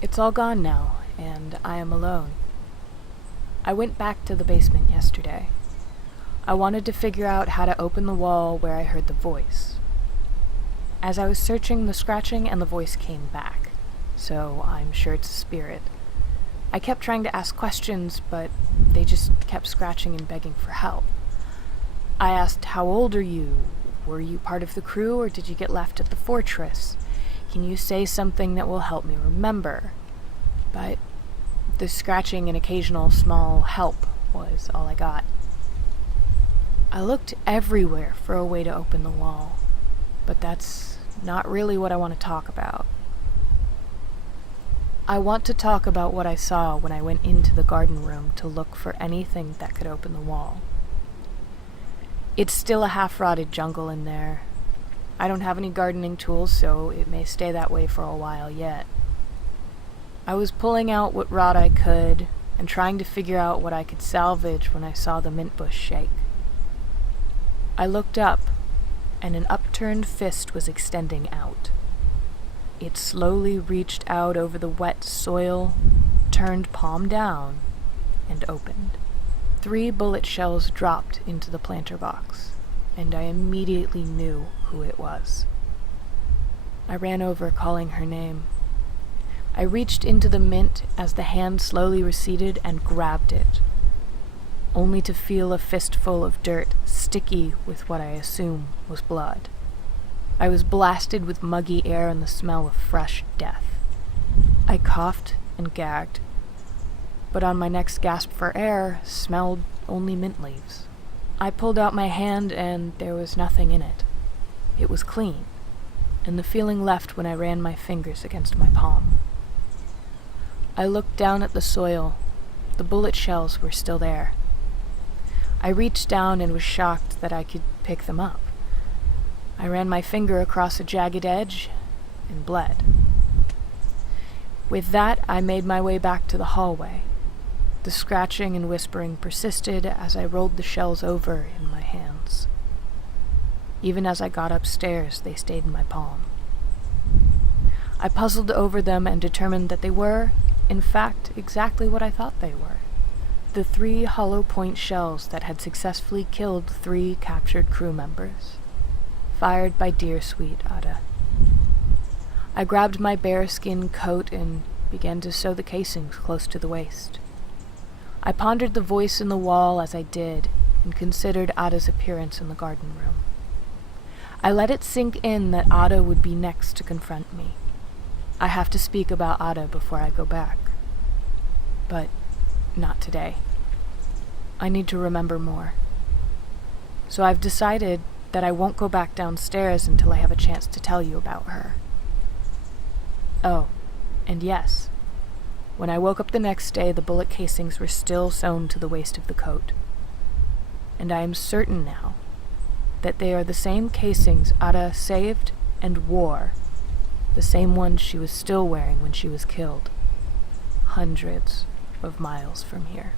It's all gone now, and I am alone. I went back to the basement yesterday. I wanted to figure out how to open the wall where I heard the voice. As I was searching, the scratching and the voice came back, so I'm sure it's a spirit. I kept trying to ask questions, but they just kept scratching and begging for help. I asked, "How old are you? Were you part of the crew, or did you get left at the fortress? Can you say something that will help me remember?" But the scratching and occasional small help was all I got. I looked everywhere for a way to open the wall, but that's not really what I want to talk about. I want to talk about what I saw when I went into the garden room to look for anything that could open the wall. It's still a half-rotted jungle in there. I don't have any gardening tools, so it may stay that way for a while yet. I was pulling out what rot I could and trying to figure out what I could salvage when I saw the mint bush shake. I looked up, and an upturned fist was extending out. It slowly reached out over the wet soil, turned palm down, and opened. 3 bullet shells dropped into the planter box, and I immediately knew who it was. I ran over, calling her name. I reached into the mint as the hand slowly receded and grabbed it, only to feel a fistful of dirt sticky with what I assume was blood. I was blasted with muggy air and the smell of fresh death. I coughed and gagged, but on my next gasp for air, smelled only mint leaves. I pulled out my hand and there was nothing in it. It was clean, and the feeling left when I ran my fingers against my palm. I looked down at the soil. The bullet shells were still there. I reached down and was shocked that I could pick them up. I ran my finger across a jagged edge and bled. With that, I made my way back to the hallway. The scratching and whispering persisted as I rolled the shells over in my hands. Even as I got upstairs, they stayed in my palm. I puzzled over them and determined that they were, in fact, exactly what I thought they were. The 3 hollow point shells that had successfully killed 3 captured crew members, fired by dear sweet Ada. I grabbed my bearskin coat and began to sew the casings close to the waist. I pondered the voice in the wall as I did, and considered Ada's appearance in the garden room. I let it sink in that Ada would be next to confront me. I have to speak about Ada before I go back. But not today. I need to remember more. So I've decided that I won't go back downstairs until I have a chance to tell you about her. Oh, and yes, when I woke up the next day, the bullet casings were still sewn to the waist of the coat. And I am certain now that they are the same casings Ada saved and wore, the same ones she was still wearing when she was killed, hundreds of miles from here.